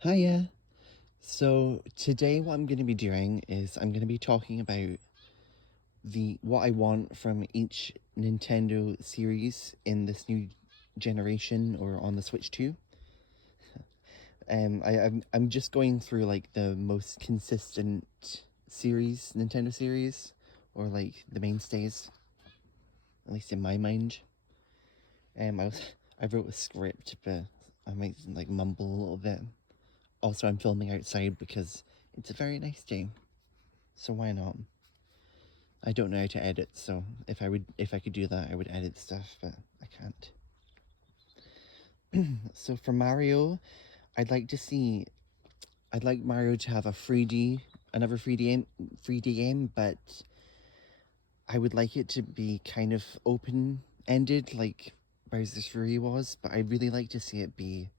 Hiya. So today what I'm going to be doing is I'm going to be talking about the what I want from each Nintendo series in this new generation or on the Switch 2. I'm just going through like the most consistent Nintendo series, or like the mainstays, at least in my mind. I wrote a script, but I might like mumble a little bit. Also, I'm filming outside because it's a very nice day. So why not? I don't know how to edit, so if I could do that, I would edit stuff, but I can't. So for Mario, I'd like to see I'd like Mario to have another 3D game, but I would like it to be kind of open ended like Bowser's Fury was, but I'd really like to see it be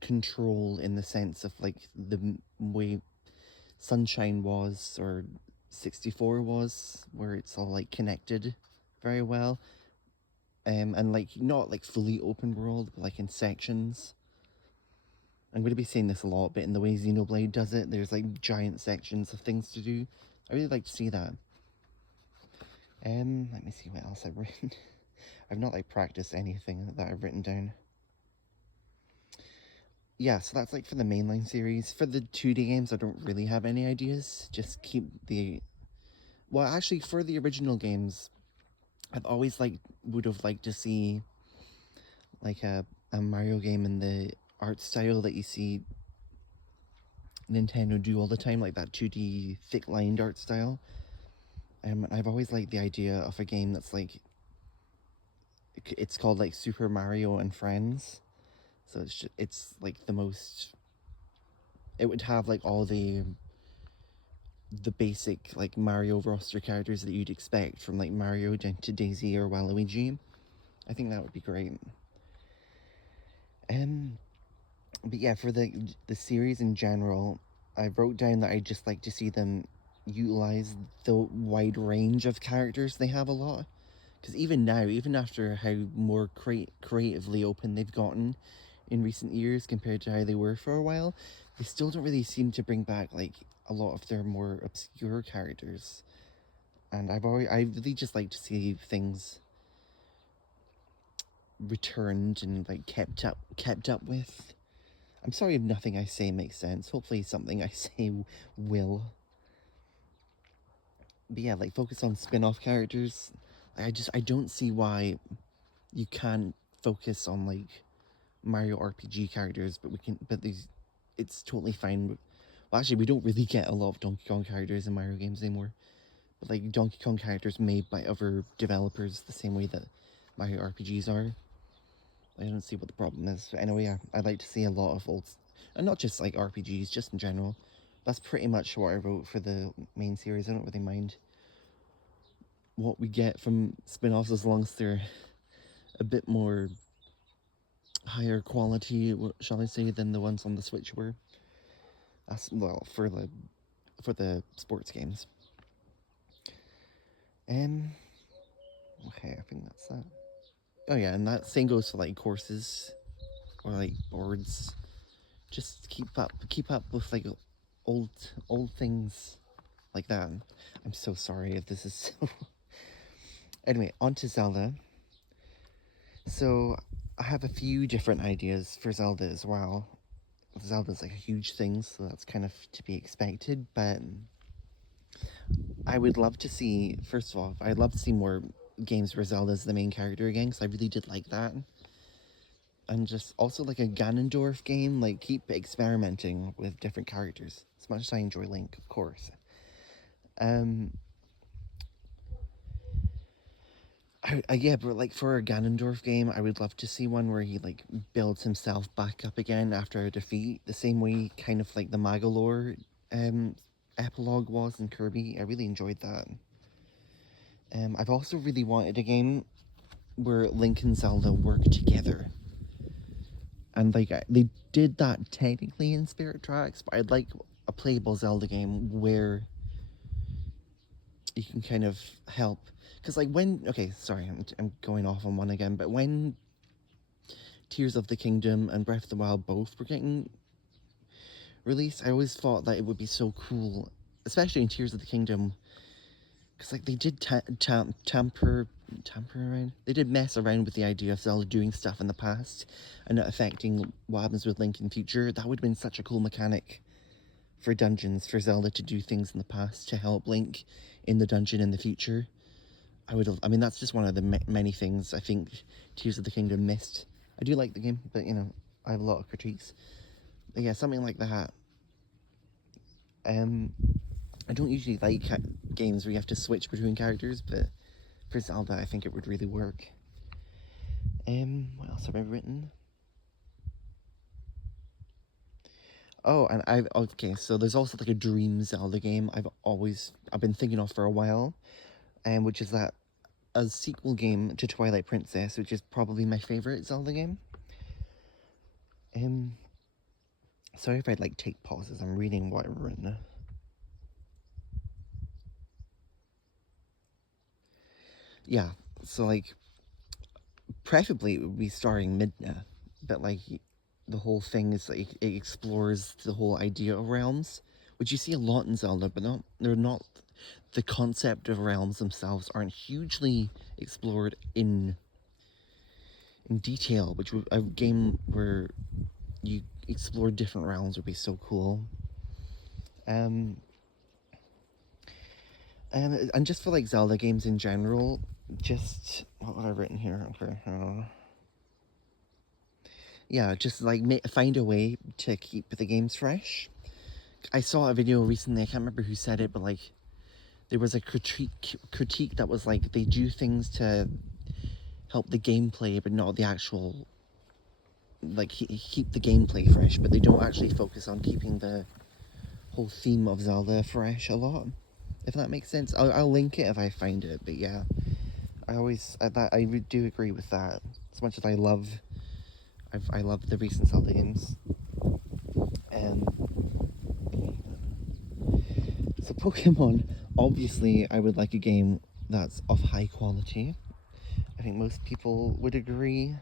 control in the sense of like the way Sunshine was or 64 was, where it's all like connected very well. And like not like fully open world, but like in sections. I'm going to be saying this a lot, but in the way Xenoblade does it, there's like giant sections of things to do. I really like to see that. Let me see what else I've written. I've not like practiced anything that I've written down. Yeah, so that's like for the mainline series. For the 2D games, I don't really have any ideas. Just keep the. Well, actually, for the original games, I've always would have liked to see like a Mario game in the art style that you see Nintendo do all the time, like that 2D thick lined art style. I've always liked the idea of a game that's like it's called like Super Mario and Friends. So it's like the most. It would have like all the basic like Mario roster characters that you'd expect from like Mario down to Daisy or Waluigi. I think that would be great. Um, but yeah, for the series in general, I wrote down that I'd just like to see them utilize the wide range of characters they have a lot. Because even now, even after how more creatively open they've gotten in recent years compared to how they were for a while, they still don't really seem to bring back like a lot of their more obscure characters. And I really just like to see things returned and like kept up with. I'm sorry if nothing I say makes sense. Hopefully something I say will. But yeah, like focus on spin-off characters. I don't see why you can't focus on like Mario RPG characters, but we can but these it's totally fine. Well, actually, we don't really get a lot of Donkey Kong characters in Mario games anymore. But like Donkey Kong characters made by other developers the same way that Mario RPGs are. I don't see what the problem is. But anyway, yeah, I'd like to see a lot of old, and not just like RPGs, just in general. That's pretty much what I wrote for the main series. I don't really mind what we get from spin-offs as long as they're a bit more higher quality, shall I say, than the ones on the Switch were. That's well for the sports games. Um. Okay, I think that's that. Oh yeah, and that same goes for like courses or like boards. Just keep up with like old old things like that. I'm so sorry if this is so. Anyway, on to Zelda. So I have a few different ideas for Zelda as well. Zelda's like a huge thing, so that's kind of to be expected. But I would love to see, first of all, I'd love to see more games where Zelda's the main character again, because I really did like that. And just also like a Ganondorf game, like keep experimenting with different characters. As much as I enjoy Link, of course. Um, yeah, but like for a Ganondorf game, I would love to see one where he like builds himself back up again after a defeat, the same way kind of like the Magolor um epilogue was in Kirby. I really enjoyed that. I've also really wanted a game where Link and Zelda work together, and like they did that technically in Spirit Tracks, but I'd like a playable Zelda game where you can kind of help. Because like when, okay, sorry, I'm going off on one again, but when Tears of the Kingdom and Breath of the Wild both were getting released, I always thought that it would be so cool, especially in Tears of the Kingdom, because like they did tamper around. They did mess around with the idea of Zelda doing stuff in the past and not affecting what happens with Link in the future. That would have been such a cool mechanic for dungeons, for Zelda to do things in the past to help Link in the dungeon in the future. I mean, that's just one of the many things I think Tears of the Kingdom missed. I do like the game, but, you know, I have a lot of critiques. But yeah, something like that. I don't usually like games where you have to switch between characters, but for Zelda, I think it would really work. What else have I written? Oh, and okay, so there's also like a dream Zelda game I've been thinking of for a while, which is that a sequel game to Twilight Princess, which is probably my favorite Zelda game. Sorry if I'd like take pauses. I'm reading what I've written. Yeah, so like, preferably it would be starring Midna, but like, the whole thing is like it explores the whole idea of realms, which you see a lot in Zelda, but they're not. The concept of realms themselves aren't hugely explored in detail, which a game where you explore different realms would be so cool. And just for like Zelda games in general, just what have I written here? Okay, yeah, just like find a way to keep the games fresh. I saw a video recently. I can't remember who said it, but like there was a critique that was like they do things to help the gameplay, but not the actual like keep the gameplay fresh, but they don't actually focus on keeping the whole theme of Zelda fresh a lot. If that makes sense, I'll link it if I find it. But yeah, I do agree with that. As much as I love the recent Zelda games. So Pokemon, obviously, I would like a game that's of high quality. I think most people would agree.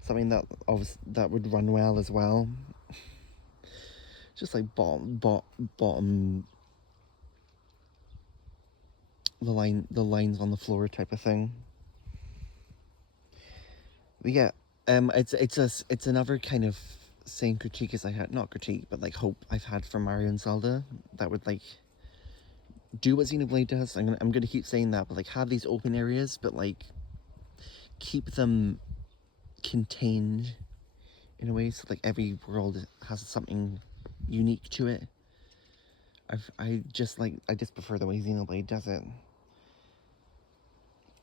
Something that would run well as well. Just like bottom the lines on the floor type of thing. But yeah, it's another kind of same critique as I had, not critique, but like hope I've had for Mario and Zelda, that would like do what Xenoblade does. I'm gonna keep saying that, but like have these open areas, but like keep them contained in a way so like every world has something unique to it. I just prefer the way Xenoblade does it.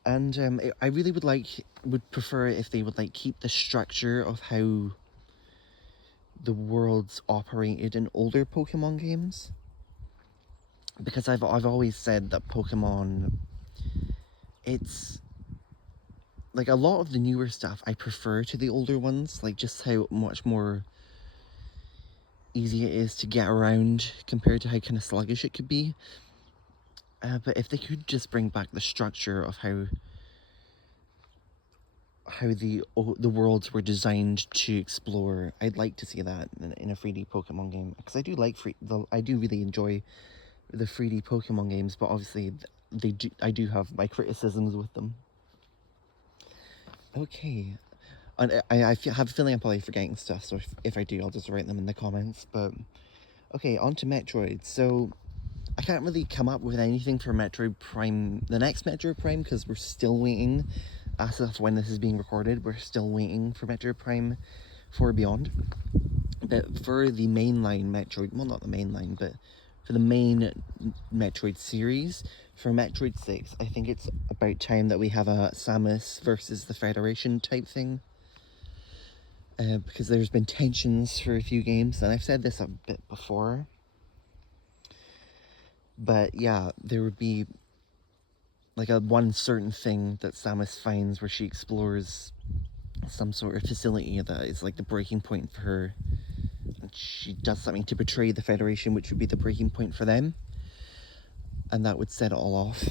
And I really would prefer if they would like keep the structure of how the worlds operated in older Pokemon games, because I've always said that Pokemon, it's like a lot of the newer stuff I prefer to the older ones, like just how much more easy it is to get around compared to how kind of sluggish it could be. But if they could just bring back the structure of how the worlds were designed to explore, I'd like to see that in a 3D Pokemon game, because I do really enjoy the 3D Pokemon games, but obviously I do have my criticisms with them. Okay, and I have a feeling I'm probably forgetting stuff, so if I do, I'll just write them in the comments. But okay, on to Metroid. So I can't really come up with anything for Metroid Prime, the next Metroid Prime, because we're still waiting. As of when this is being recorded, we're still waiting for Metroid Prime 4 Beyond. But for the mainline Metroid, well, not the mainline, but for the main Metroid series, for Metroid 6, I think it's about time that we have a Samus versus the Federation type thing. Because there's been tensions for a few games, and I've said this a bit before. But yeah, there would be like one certain thing that Samus finds where she explores some sort of facility that is like the breaking point for her. And she does something to betray the Federation, which would be the breaking point for them. And that would set it all off.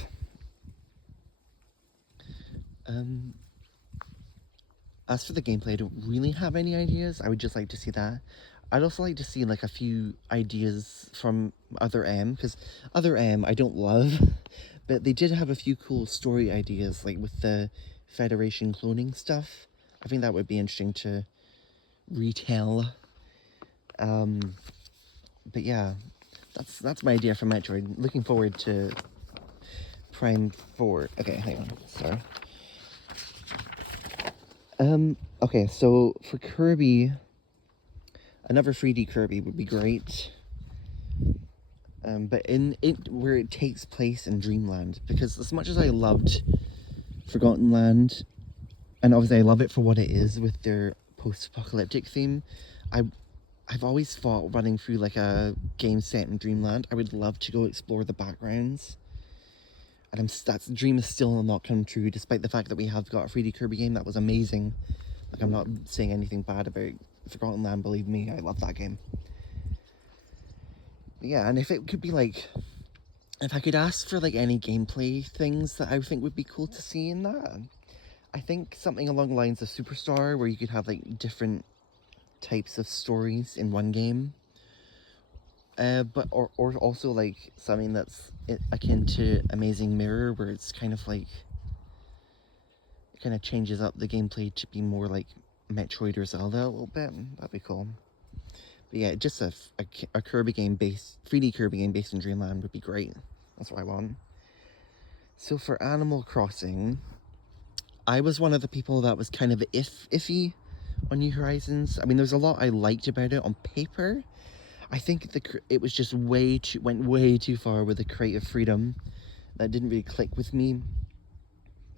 As for the gameplay, I don't really have any ideas. I would just like to see that. I'd also like to see like a few ideas from Other M, because Other M I don't love, but they did have a few cool story ideas, like with the Federation cloning stuff. I think that would be interesting to retell. But yeah, that's my idea for Metroid. Looking forward to Prime 4. Okay, hang on, sorry. Okay, so for Kirby, another 3D Kirby would be great. But in it, where it takes place in Dreamland, because as much as I loved Forgotten Land, and obviously I love it for what it is with their post-apocalyptic theme, I've always thought running through like a game set in Dreamland, I would love to go explore the backgrounds. And that dream is still not come true, despite the fact that we have got a 3D Kirby game that was amazing. Like, I'm not saying anything bad about Forgotten Land, believe me, I love that game. But yeah, and if it could be like, if I could ask for like any gameplay things that I think would be cool to see in that, I think something along the lines of Superstar, where you could have like different types of stories in one game. But also like something that's akin to Amazing Mirror, where it's kind of like, it kind of changes up the gameplay to be more like Metroid or Zelda a little bit. That'd be cool. But yeah, just a Kirby game based, 3D Kirby game based in Dreamland would be great. That's what I want. So for Animal Crossing, I was one of the people that was kind of iffy on New Horizons. I mean, there's a lot I liked about it on paper. I think it was just went way too far with the creative freedom. That didn't really click with me.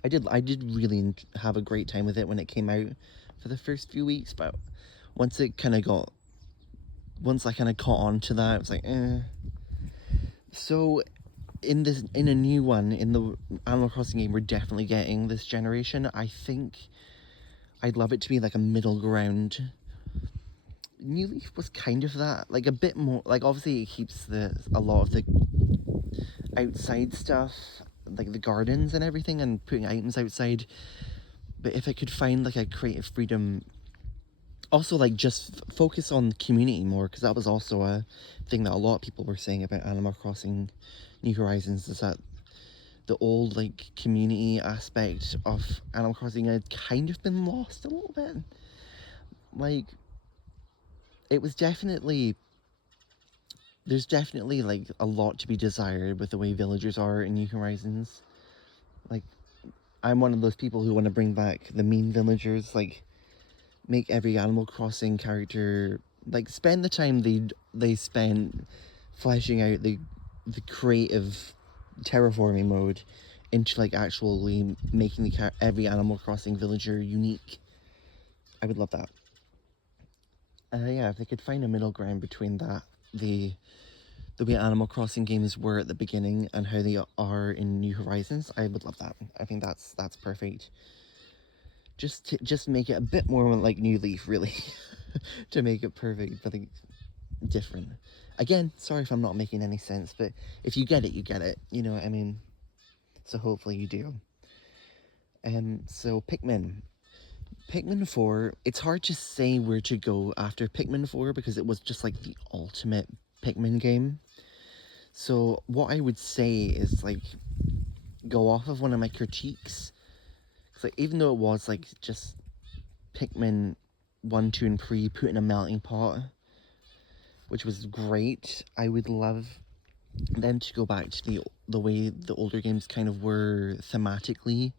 I did really have a great time with it when it came out for the first few weeks, but once I kind of caught on to that, it was like, eh. So in a new one, in the Animal Crossing game we're definitely getting this generation, I think I'd love it to be like a middle ground. New Leaf was kind of that, like a bit more, like obviously it keeps a lot of the outside stuff, like the gardens and everything, and putting items outside, but if it could find like a creative freedom, also like just focus on the community more, because that was also a thing that a lot of people were saying about Animal Crossing New Horizons, is that the old like community aspect of Animal Crossing had kind of been lost a little bit. Like, it was definitely, there's definitely like a lot to be desired with the way villagers are in New Horizons. Like, I'm one of those people who want to bring back the mean villagers, like make every Animal Crossing character, like spend the time they spent fleshing out the creative terraforming mode into like actually making every Animal Crossing villager unique. I would love that. Yeah, if they could find a middle ground between that, the way Animal Crossing games were at the beginning and how they are in New Horizons, I would love that. I think that's perfect. Just make it a bit more like New Leaf, really, to make it perfect, but like different. Again, sorry if I'm not making any sense, but if you get it, you get it. You know what I mean? So hopefully you do. So Pikmin 4, it's hard to say where to go after Pikmin 4 because it was just like the ultimate Pikmin game. So what I would say is like, go off of one of my critiques. Cause like, even though it was like just Pikmin 1, 2, and 3 put in a melting pot, which was great, I would love them to go back to the way the older games kind of were thematically.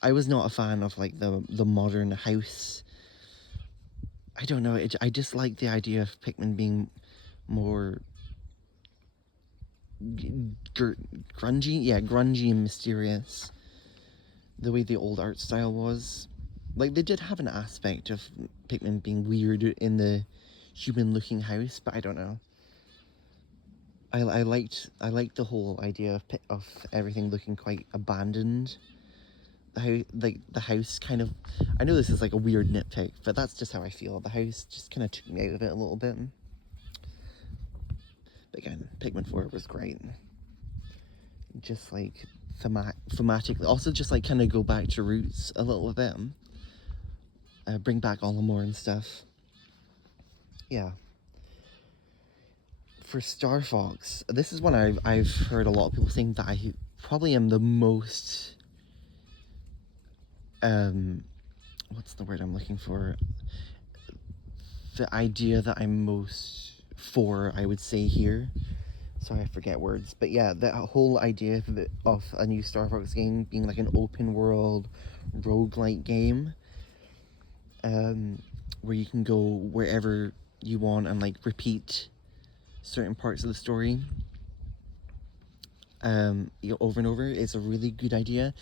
I was not a fan of like the modern house. I don't know, I just like the idea of Pikmin being more grungy, yeah, grungy and mysterious. The way the old art style was. Like, they did have an aspect of Pikmin being weird in the human-looking house, but I don't know. I liked the whole idea of everything looking quite abandoned. The house kind of, I know this is like a weird nitpick, but that's just how I feel. The house just kind of took me out of it a little bit. But again, Pikmin 4 was great. Just like thematically, also just like kind of go back to roots a little bit. bring back Olimar and stuff. Yeah. For Star Fox, this is one I've heard a lot of people saying that I probably am the most what's the word I'm looking for? The idea that I'm most for, I would say here. Sorry, I forget words. But yeah, that whole idea of a new Star Fox game being like an open world roguelike game, where you can go wherever you want and like repeat certain parts of the story over and over is a really good idea.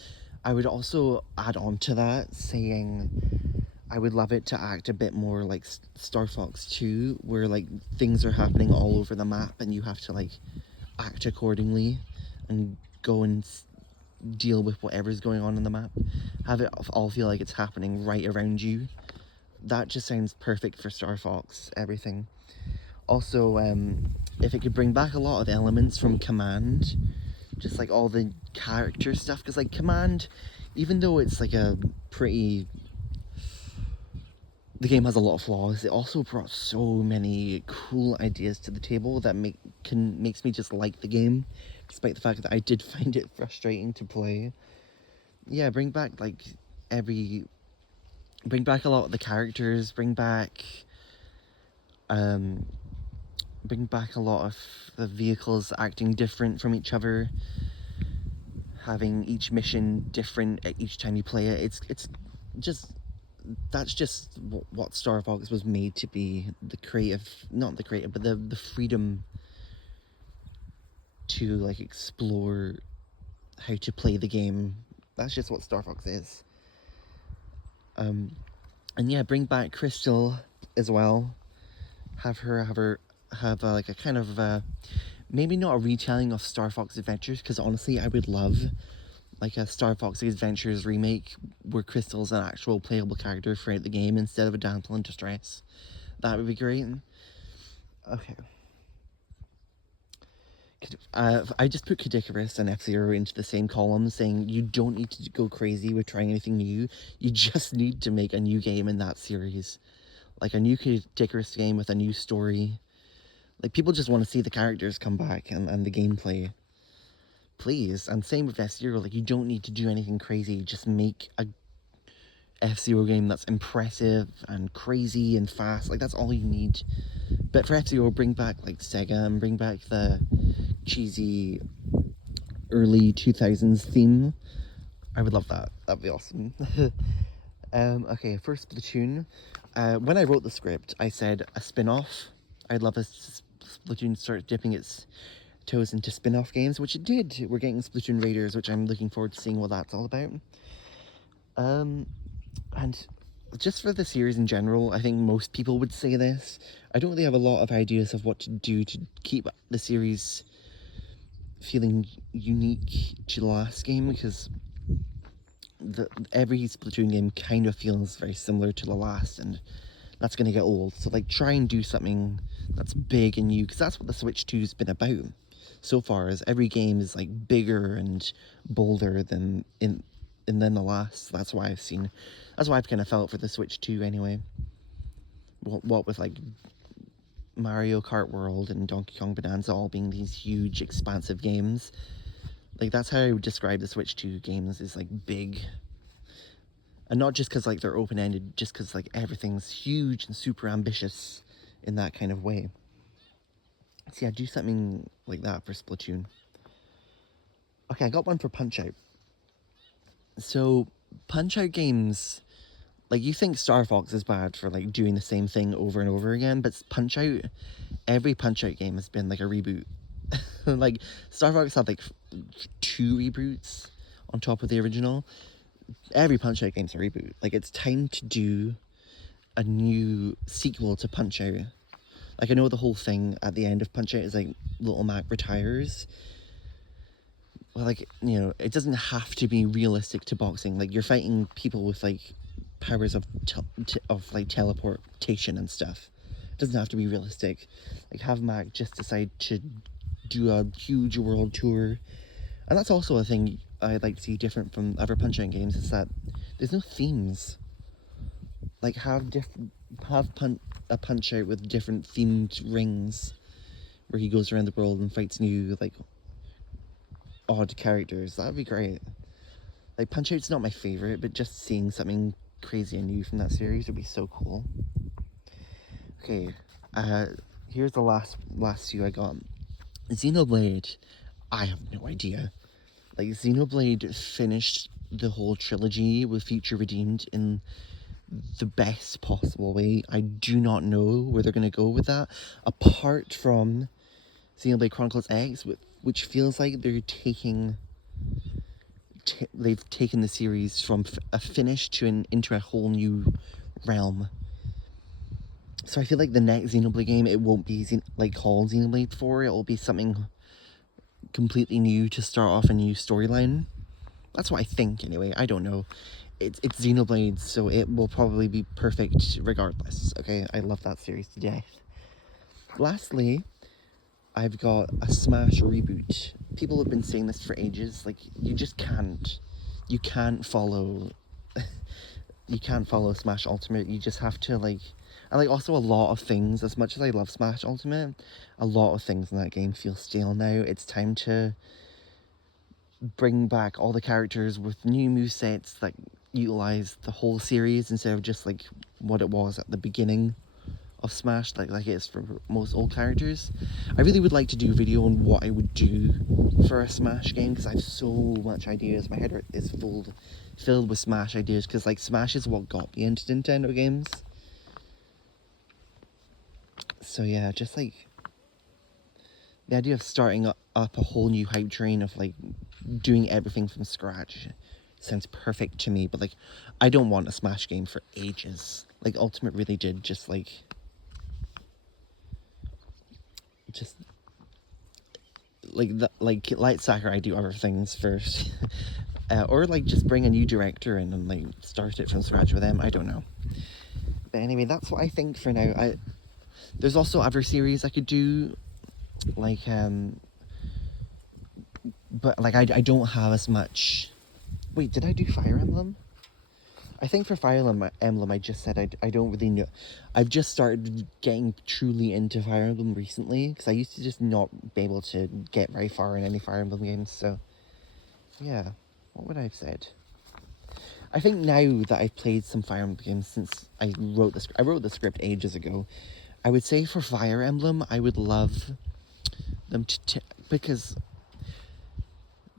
I would also add on to that saying I would love it to act a bit more like Star Fox 2, where like things are happening all over the map and you have to like act accordingly and go and deal with whatever's going on in the map. Have it all feel like it's happening right around you. That just sounds perfect for Star Fox, everything. Also, if it could bring back a lot of elements from Command, just like all the character stuff, because like Command, even though it's like a pretty, the game has a lot of flaws, it also brought so many cool ideas to the table that makes me just like the game, despite the fact that I did find it frustrating to play. Yeah, bring back a lot of the characters, bring back a lot of the vehicles acting different from each other, having each mission different at each time you play it. It's just, that's just what Star Fox was made to be. Not the creative, but the freedom to like explore how to play the game. That's just what Star Fox is. And yeah, bring back Crystal as well. Have like a kind of maybe not a retelling of Star Fox Adventures, because honestly I would love like a Star Fox Adventures remake where Crystal's an actual playable character throughout the game instead of a damsel in distress. That would be great. Okay. I just put Kid Icarus and F-Zero into the same column, saying you don't need to go crazy with trying anything new. You just need to make a new game in that series. Like a new Kid Icarus game with a new story. Like, people just want to see the characters come back and the gameplay. Please. And same with F-Zero. Like, you don't need to do anything crazy. Just make a F-Zero game that's impressive and crazy and fast. Like, that's all you need. But for F-Zero, bring back, like, Sega and bring back the cheesy early 2000s theme. I would love that. That'd be awesome. Okay, first Splatoon. When I wrote the script, I said a spin-off. I'd love a Splatoon start dipping its toes into spin-off games, which it did. We're getting Splatoon Raiders, which I'm looking forward to seeing what that's all about. And just for the series in general, I think most people would say this. I don't really have a lot of ideas of what to do to keep the series feeling unique to the last game, because every Splatoon game kind of feels very similar to the last, and that's going to get old. So like, try and do something that's big and new, because that's what the Switch 2's been about so far. Is every game is like bigger and bolder than the last. That's why I've kind of felt for the Switch 2 anyway. What with like Mario Kart World and Donkey Kong Bonanza all being these huge, expansive games. Like, that's how I would describe the Switch 2 games, is like big. And not just because like they're open-ended, just because like everything's huge and super ambitious in that kind of way. So yeah, do something like that for Splatoon. Okay, I got one for Punch-Out. So, Punch-Out games, like, you think Star Fox is bad for like doing the same thing over and over again, but Punch-Out, every Punch-Out game has been like a reboot. Like, Star Fox had like 2 reboots on top of the original. Every Punch-Out game's a reboot. Like, it's time to do a new sequel to Punch-Out. Like, I know the whole thing at the end of Punch-Out is like Little Mac retires. Well, like, you know, it doesn't have to be realistic to boxing. Like, you're fighting people with like powers of like teleportation and stuff. It doesn't have to be realistic. Like, have Mac just decide to do a huge world tour. And that's also a thing I'd like to see different from other Punch-Out games, is that there's no themes. like a Punch Out with different themed rings, where he goes around the world and fights new like odd characters. That'd be great. Like Punch Out's not my favorite, but just seeing something crazy and new from that series would be so cool. Okay, here's the last two I got. Xenoblade, I have no idea. Like, Xenoblade finished the whole trilogy with Future Redeemed in the best possible way. I do not know where they're going to go with that, apart from Xenoblade Chronicles X, which feels like they're they've taken the series from a finish into a whole new realm. So I feel like the next Xenoblade game, it won't be called Xenoblade 4. It'll be something completely new to start off a new storyline. That's what I think, anyway. I don't know. It's Xenoblade, so it will probably be perfect regardless. Okay, I love that series to death. Lastly, I've got a Smash reboot. People have been saying this for ages. Like, you just can't. You can't follow. You can't follow Smash Ultimate. You just have to, like. And, like, also a lot of things, as much as I love Smash Ultimate, a lot of things in that game feel stale now. It's time to bring back all the characters with new movesets that utilize the whole series instead of just, like, what it was at the beginning of Smash, like it is for most old characters. I really would like to do a video on what I would do for a Smash game, because I have so much ideas. My head is filled with Smash ideas, because, like, Smash is what got me into Nintendo games. So yeah, just, like, the idea of starting up a whole new hype train of, like, doing everything from scratch sounds perfect to me. But, like, I don't want a Smash game for ages. Like, Ultimate really did just Light Sakurai do other things first. Or, like, just bring a new director in and, like, start it from scratch with them. I don't know. But anyway, that's what I think for now. There's also other series I could do, like, but, like, I don't have as much. Wait, did I do Fire Emblem? I think for Fire Emblem, I just said I don't really know. I've just started getting truly into Fire Emblem recently, because I used to just not be able to get very far in any Fire Emblem games. So, yeah, what would I have said? I think now that I've played some Fire Emblem games since I wrote the script ages ago, I would say for Fire Emblem, I would love them to because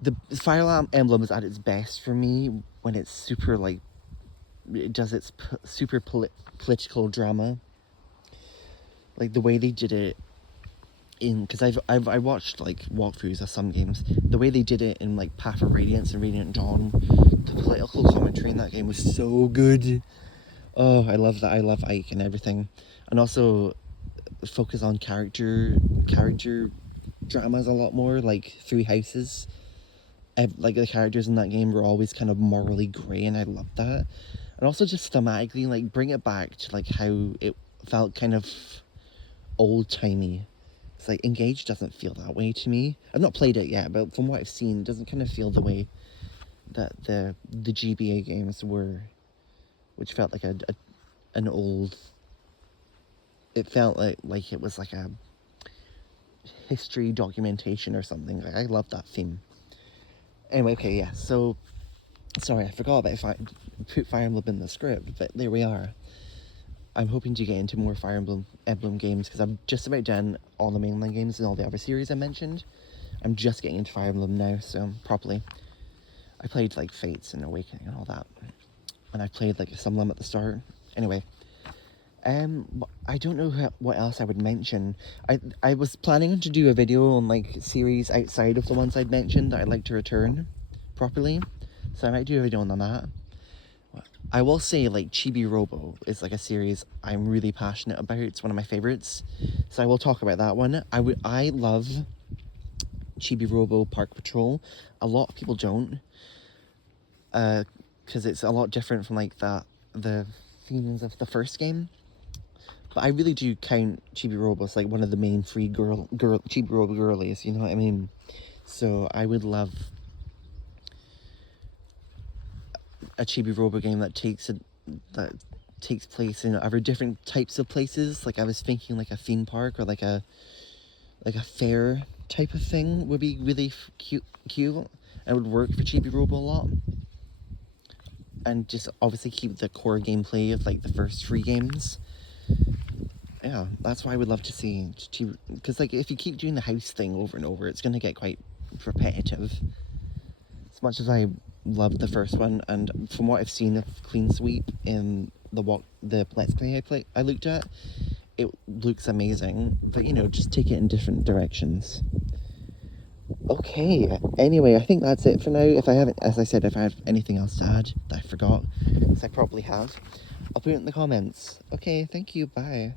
the Fire Emblem is at its best for me when it's super, like, it does its super political drama, like the way they did it in, because I watched, like, walkthroughs of some games. The way they did it in, like, Path of Radiance and Radiant Dawn, the political commentary in that game was so good. Oh, I love that. I love Ike and everything, and also focus on character dramas a lot more, like Three Houses. Like, the characters in that game were always kind of morally grey, and I loved that. And also just thematically, like, bring it back to, like, how it felt kind of old-timey. It's like Engage doesn't feel that way to me. I've not played it yet, but from what I've seen, it doesn't kind of feel the way that the GBA games were, which felt like an old. It felt like it was like a history documentation or something. I love that theme. Anyway, okay, yeah. So sorry, I forgot about if I put Fire Emblem in the script, but there we are. I'm hoping to get into more Fire Emblem games, because I'm just about done all the mainline games and all the other series I mentioned. I'm just getting into Fire Emblem now, so properly. I played, like, Fates and Awakening and all that, and I played, like, some of them at the start. Anyway, I don't know what else I would mention. I was planning to do a video on, like, series outside of the ones I'd mentioned that I'd like to return properly, so I might do a video on that. I will say, like, Chibi Robo is, like, a series I'm really passionate about. It's one of my favorites, so I will talk about that one. I love Chibi Robo Park Patrol. A lot of people don't, because it's a lot different from, like, the themes of the first game. But I really do count Chibi Robo as, like, one of the main free Chibi Robo girlies, you know what I mean? So I would love a Chibi Robo game that takes that takes place in other different types of places. Like I was thinking like a theme park or like a fair type of thing would be really cute and would work for Chibi Robo a lot. And just obviously keep the core gameplay of like the first 3 games. Yeah, that's what I would love to see. Because like if you keep doing the house thing over and over, it's gonna get quite repetitive. As much as I loved the first one, and from what I've seen of Clean Sweep in the Let's Play I looked at, it looks amazing. But you know, just take it in different directions. Okay, anyway, I think that's it for now. If I haven't, as I said, if I have anything else to add that I forgot, because I probably have, I'll put it in the comments. Okay, thank you, bye.